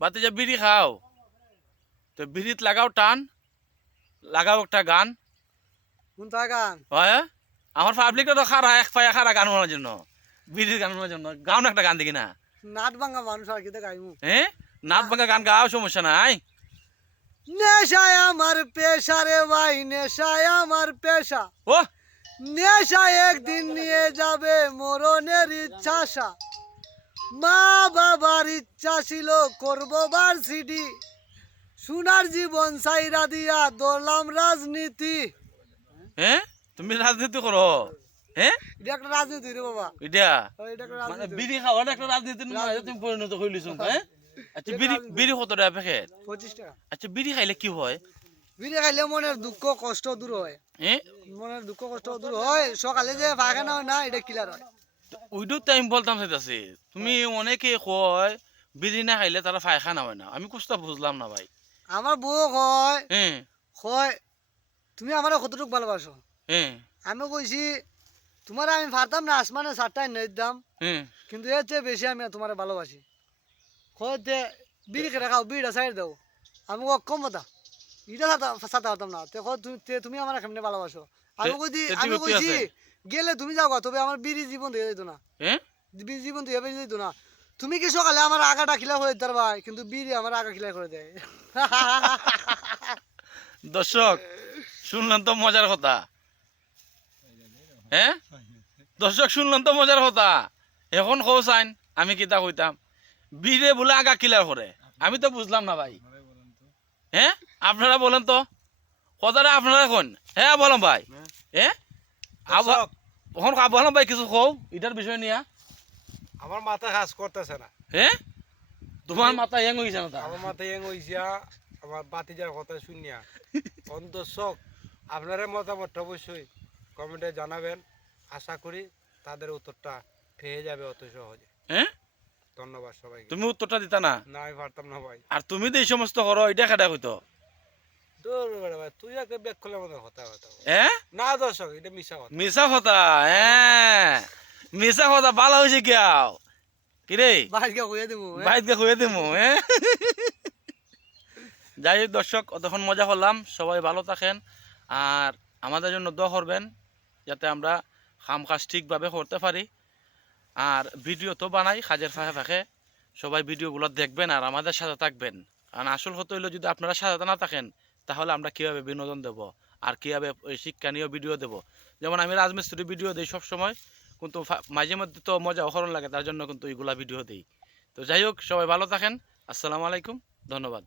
বাতি যা বিড়ি খাও। তো বিড়িত লাগাও টান লাগাও একটা গান। কোনটা গান? হয় আমার পাবলিকটা তো খারা এক পায়ে খারা গান শোনার জন্য বিড়ির গান শোনার জন্য। গাও না একটা গান দেখি না। নাট ভাঙা মানুষ আর কিতে গাইমু। হ্যাঁ নাচ ভাঙা গান গাও সমস্যা নাই। নেশায় আমার পেশা রে ভাই নেশায় আমার পেশা। ও! নেশা একদিন নিয়ে যাবে মরণের ইচ্ছাসা মা বাবার ইচ্ছা ছিল করব ভার্সিটি সোনার জীবন সাইরা দিয়া দৌড়লাম রাজনীতি। হ্যাঁ তুমি রাজনীতি করো? হ্যাঁ এটা একটা রাজনীতি রে বাবা। এটা? এটা মানে বিড়ি খাওয়ার একটা রাজনীতির মাঝে তুমি পরিণত হইলিস হ্যাঁ। আচ্ছা বিড়ি বিড়ি কত টাকা প্যাকেট? পঁচিশ টাকা। আচ্ছা বিড়ি খাইলে কি হয়? বিড়ি খাইলে মনের দুঃখ কষ্ট দূর হয়। হ্যাঁ মনের দুঃখ কষ্ট দূর হয়। সকালে যে পায়খানা হয় না এটা ক্লিয়ার হয়। ওইটাও তো আমি বলতাম চাইতেছি। তুমি অনেকে কয় বিড়ি না খাইলে তারা পায়খানা হয় না। আমি কুস্তা বুঝলাম না ভাই। আমার বউ কয় কয় তুমি আমার কতটুকু ভালোবাসো? আমি কইছি তোমার আমি পারতাম না আসমানে সাতটায় নেই দাম। কিন্তু এর চেয়ে বেশি আমি তোমার ভালোবাসি। কইতে বিড়ি কেটে খাও বিড়িটা সাইড দাও। আমি কম কথা। ইটা সাথে পারতাম না। তে কয় তুমি তুমি আমার কেমনে ভালোবাসো? আমি কইছি আমি কইছি গেলে তুমি যাও তবে আমার বিড়ি জীবন দিয়ে যেত না। বিড়ি জীবন দিয়ে যেত না। তুমি কি সকালে আমার আগাটা খিলা করে দিতে ভাই কিন্তু বিড়ি আমার আগা খিলা করে দেয়। দর্শক শুনলেন তো মজার কথা। হ্যাঁ? দর্শক শুনলেন তো মজার কথা। এখন কৌ চাইন আমি কিতা কইতাম? বিড়ে বলে আগা কিলার করে। আমি তো বুঝলাম না ভাই। হ্যাঁ? আপনারা বলেন তো। কথাটা আপনারা এখন হ্যাঁ বললাম ভাই। হ্যাঁ। এখন বললাম ভাই কিছু কও? এটার বিষয় নিয়ে। আমার মাথা কাজ করতেছে না। হ্যাঁ তোমার মাথা হ্যাং হয়েছে না আমার মাথা এং হইছিয়া আমার বাতিজার কথা শুনিয়া। দর্শক আপনার মতামত অবশ্যই কমেন্টে জানাবেন। আশা করি তাদের উত্তরটা পেয়ে যাবে অত সহজে। হ্যাঁ ধন্যবাদ সবাই তুমি উত্তরটা দিতা না? না আমি পারতাম না ভাই। আর তুমি তো এই সমস্ত করো এটা খেটা ভাই তুই একটা ব্যাগ খুলে আমাদের কথা কথা বল। হ্যাঁ না দর্শক এটা মিশা কথা। মিশা কথা হ্যাঁ। মিশা কথা ভালো হয়েছে কেউ কিরে? বাইকে কইয়া দেবো? বাইকে খুঁয়ে দিমু হ্যাঁ যাই হোক দর্শক অতক্ষণ মজা করলাম সবাই ভালো থাকেন আর আমাদের জন্য দোয়া করবেন যাতে আমরা কাম কাজ ঠিকভাবে করতে পারি। আর ভিডিও তো বানাই কাজের ফাঁকে ফাঁকে সবাই ভিডিওগুলো দেখবেন আর আমাদের সাথে থাকবেন। কারণ আসল হতে হইলে যদি আপনারা সাথে না থাকেন তাহলে আমরা কীভাবে বিনোদন দেব? আর কীভাবে ওই শিক্ষণীয় ভিডিও দেব? যেমন আমি রাজমিস্ত্রি ভিডিও দিই সবসময়। কিন্তু মাঝে মধ্যে তো মজা, অহরণ লাগে, তার জন্য কিন্তু এইগুলা ভিডিও দিই। তো যাই হোক, সবাই ভালো থাকেন। আসসালামু আলাইকুম, ধন্যবাদ।